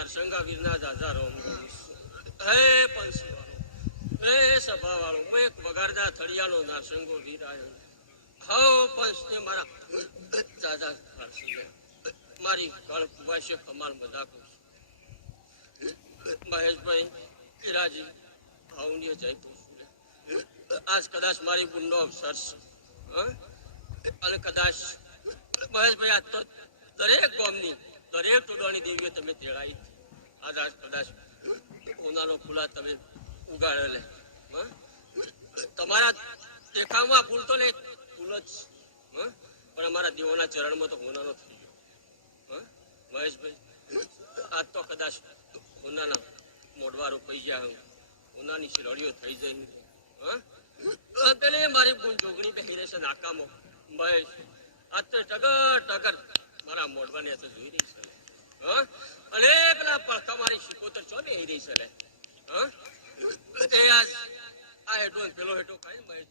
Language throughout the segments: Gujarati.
નરસંગા વીરના દાદા રોમ હે પંચવાળો હે સભા વાળો હું એક વગાડતા થળિયાનો નરસંગો વીર આવ્યો હો પંચને મારા દાદા મારી ગળ કુવાશે કમાલ બધા કહું મહેશભાઈ રાજી ભાવનીય જય કહું આજ કદાચ મારી બુનનો અવસર છે અને કદાચ મહેશભાઈ આજ તો દરેક ગામની દરેક ટોળાની દેવીઓ તમે તેડાઈ આજ કદાચ ઉનાનો ફૂલા તમે ઉગાડેલે તમારા દેખાવમાં ફૂલ તો ને ફૂલ જ પણ અમારા દેવોના ચરણમાં તો હોનાનો થઈ ગયો મહેશભાઈ આજ તો કદાચ હોનાના મોઢવા રોપાઈ ગયા હોનાની શિરડીઓ થઈ જઈ પેલે મારી ગુણ જોગણી બેહી રહેશે નાકામાં મહેશ આજ તો ટગર મારા મોઢવાને તો જોઈ રહી છે અને પેલા પડખા મારી શિકોતર ચો બેહી રહી છે આ હેઠો પેલો હેઠો ખાઈ મહેશ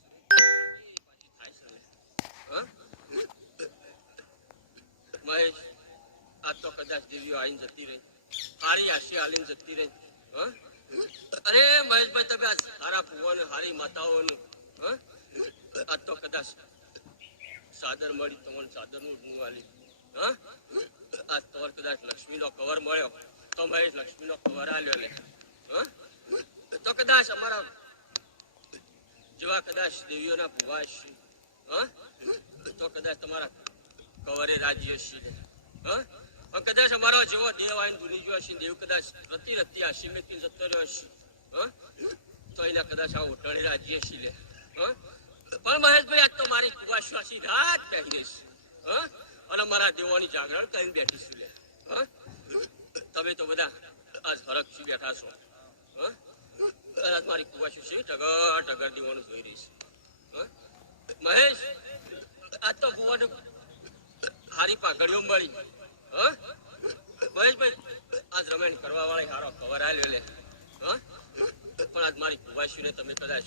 મહેશ આજ તો કદાચ દેવીઓ આવીને જતી રહી હારી આશી હાલીને જતી રહી અરે મહેશભાઈ તમે આ સારા ફુવાનું હારી માતાઓનું આજ તો કદાચ સાદર મળી તમને સાદરનું ઊંઘ આલી આજ તમારે કદાચ લક્ષ્મીનો કવર મળ્યો તો મહેશ લક્ષ્મીનો કવર આલ્યો લે તો કદાચ અમારા જેવા કદાચ દેવીઓના ભુવાશ તો કદાચ તમારા કવરે રાજ્ય છે કદાચ અમારો જેવો દેવ આવીને ભૂલી ગયો હશે દેવ કદાચ રતી આશીમેથી જતો રહ્યો હશે તો એના કદાચ આ ઉઠાણી રાજ્ય છે લે પણ મહેશભાઈ આજ તો મારી કુવાશ્વાસી રાત પહેરી રહીશ અને મારા દેવોની જાગરણ કરીને બેઠીશું લે તમે તો બધા આજ હરખથી બેઠા છો કદાચ મારી કુવાશ્યું છે ટગર દેવાનું જોઈ રહીશ મહેશ આજ તો ભુવાનું હારી પાઘડીઓ મળી મહેશભાઈ આજ રમેણ કરવા વાળી હારો કવર આલ્યો લે પણ આજ મારી કુવાશ્યુને તમે કદાચ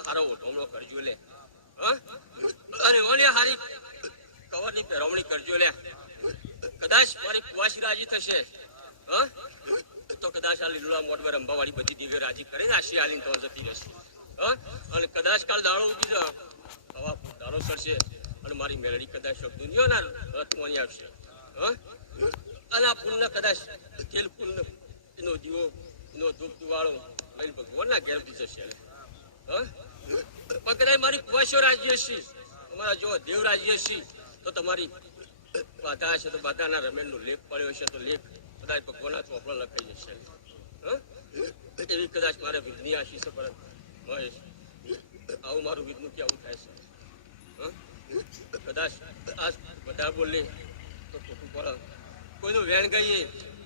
હારો ઓઢમણો કરજો લે અને ઓને હારી કવરની પહેરવણી કરજો લે કદાચ મારી કુવાશી રાજી થશે તો કદાચ આ લીલુડા મોઢવા રંબાવાળી બધી દેવીઓ રાજી કરે ને આશી હાલીને તો જતી રહેશે અને કદાચ કાલ દાડો ઉગી જ હવા દાડો સરશે અને મારી મેળડી કદાચ દુનિયાના રથવાની આવશે અને આ ફૂલને કદાચ તેલ ફૂલનો એનો દીવો એનો ધૂપ વાળો લઈને ભગવાનના ઘેર બી જશે પણ કદાચ મારી કુવાશો રાજ્ય છે તમારા જો દેવ રાજ્ય છે તો તમારી બાધા હશે તો બાધાના રમેણનો લેખ પડ્યો હશે તો લેખ કદાચ ભગવાનના ચોપડા લખાઈ જશે એવી કદાચ મારે વિઘ્ની આશી છે પરંતુ મહેશ આવું મારું વિઘ્નું કેવું થાય છે કદાચ આજ બધા બોલે તો ખોટું પડે કોઈનું વેણ ગઈએ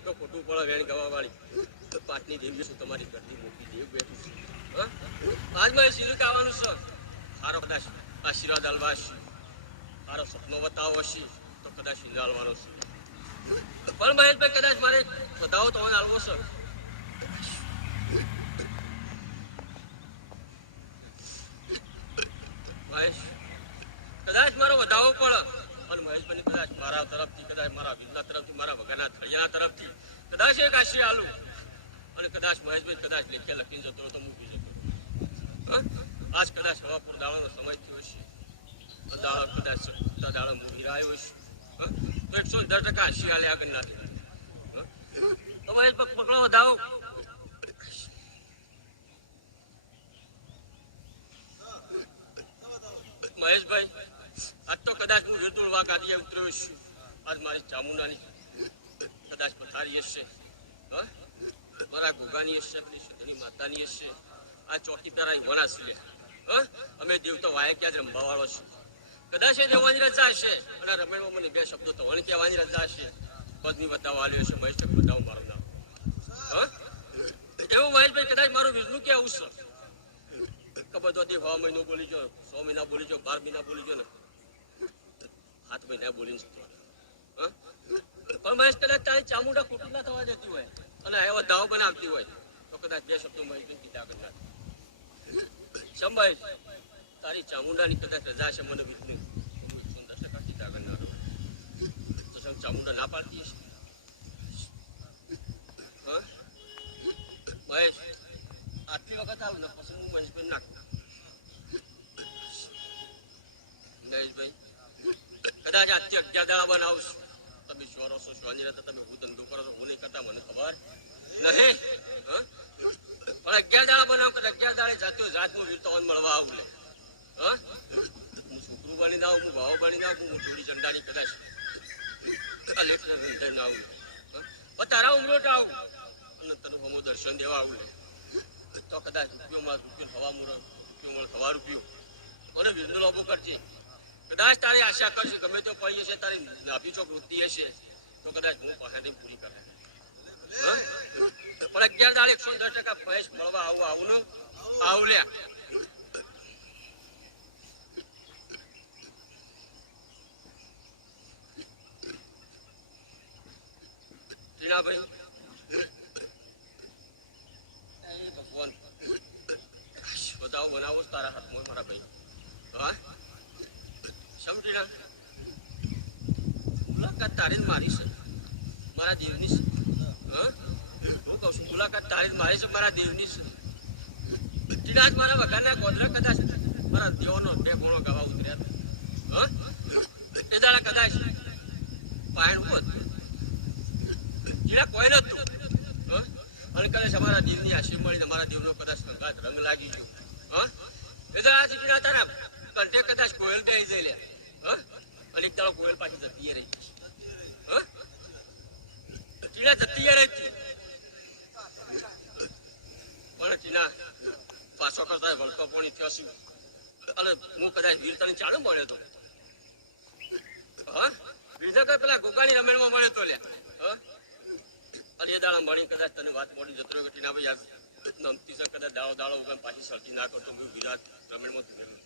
તો ખોટું પડે વેણ ગવા વાળી પાટની દેવી શું તમારી ઘરની મોટી દેવ બેઠું છે આજ મારે શિલુક આવવાનું છે સારો કદાચ આશીર્વાદ આલવા હશે સારો સપનો બતાવો હશે તો કદાચ હિંદાલવાનો છે પણ મહેશભાઈ કદાચ મારે બતાવો તો આલવો છે મહેશ કદાચ મારો વધાવો પડે અને મહેશભાઈ કદાચ મારા તરફથી કદાચ મારા વિંદા તરફથી મારા વગરના થળિયાના તરફથી કદાચ એક આશી આલું અને કદાચ મહેશભાઈ કદાચ લેખે લખીને જતો તો મૂકી જતો આજ કદાચ હવાપુર દાડાનો સમય થયો છે દાડો કદાચ દાડો મૂકી આવ્યો છે તો 110% આશી આલે આગળ ના તો મહેશભાઈ પકડો વધાવો મહેશભાઈ આજ તો કદાચ હું વિરતુલ વાઘ આદિએ ઉતર્યો છું આજ મારી ચામુંડાની કદાચ પથારી હશે મારા ગોગાની હશે પેલી માતાની હશે આ ચોકી પેરા વના છે અમે દેવ તો વાય ક્યાં જ રમવા વાળો છે કદાચ એ દેવાની રજા હશે અને રમેણમાં મને બે શબ્દો તો વણ કહેવાની રજા હશે પદની બતાવવા આવ્યો છે મહેશ બતાવું મારું નામ એવું મહેશભાઈ કદાચ મારું વિષ્ણુ કે આવું છે ખબર તો 6 મહિનો બોલી જો 100 મહિના બોલી જો 12 મહિના બોલી જો ને 7 મહિના બોલી પણ મહેશ કદાચ તારી ચામુંડા ખોટું ના થવા દેતી હોય અને એવા દાવ બનાવતી હોય તો કદાચ બે શબ્દો મહેશભાઈ કીધા કરતા સંભાઈ તારી ચામુંડાની કદાચ રજા છે મને વિષ્ણુ 110% કીધા કરનાર તો ચામુંડા ના પાડતી હશે બતાવું ને પછી હું મહેશભાઈ નાખું. મહેશભાઈ કદાચ આજથી 11 દાડા બનાવશું. તમે ચોરો છો, શ્વાની રહેતા તમે હું ધંધો કરો છો, હું નહીં કરતા, મને ખબર નહીં. પણ 11 દાડા બનાવ કે 11 દાડે જાત્યો જાતમાં વીરતાઓને મળવા આવું લે. હું છોકરું બની દઉં, હું ભાવ બની દઉં, હું જોડી ચંડાની કદાચ આવું તારા ઉમરોટ આવું અને તને હમો દર્શન દેવા આવું લે. તો કદાચ રૂપિયોમાં રૂપિયો થવા મૂળ રૂપિયો થવા રૂપિયો અને વીરનો લોભો કરજે. કદાચ તારી આશા કરશે ગમે તો પડી હશે, તારી નાભી ચોક રોકતી હશે તો કદાચ હું પાસેથી પૂરી કરે. પણ 11 દાડે 110% ફેસ મળવા આવું ને આવું લ્યા. ટીનાભાઈ ભગવાન બતાવો બનાવો તારા હાથમાં મારા ભાઈ. હા સમજીના મુલાકાત તારી જ મારી છે મારા દેવની છે. હું કહું છું મુલાકાત તારી જ મારી છે મારા દેવની છે. ટીના જ મારા વગારના ગોદરા કદાચ મારા દેવનો 2 ગુણો ગાવા ઉતર્યા. એ દાડા કદાચ પાયણ હોત કોઈ નતું અને કદાચ અમારા દેવની આશીર્વાદ મળીને અમારા દેવનો કદાચ સંગાત રંગ લાગી ગયો. એ દાડા ટીના તારા કંઠે કદાચ કોયલ બે જઈ લે અને એક દાડો કોયલ પાછી જતી રહી. ટીના જતી રહી પણ ટીના પાછો કરતા વળતો પાણી થયો અને હું કદાચ વીરતાની ચાલુ મળ્યો હતો. વીરતા પેલા ગોગાની રમેણમાં મળ્યો તો લ્યા. અને એ દાડા મળી કદાચ તને વાત મળી જતો રહ્યો ટીના ભાઈ નમતી કદાચ દાડો વગર પાછી સરતી ના કરતો હું વિરાટ રમેણમાં ધૂમેલું.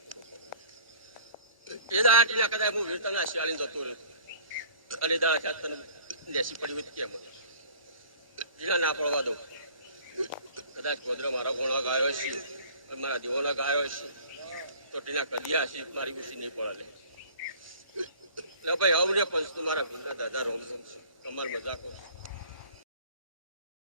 એ દાડા ટીના કદાચ હું વીરતાના શિયાળીને જતો રહ્યો અને એ દાડા જાત તને લેસી પડી હોય કેમ ટીના ના પડવા દો. કદાચ ગોદરો મારા ગોણવા ગાયો છે મારા દેવોના ગાયો છે તો ટીના કદિયા હશે મારી ખુશી નહીં પડે. એટલે ભાઈ હવે પંચ તું મારા ભીના દાદા રોમ તમારે મજા કરો.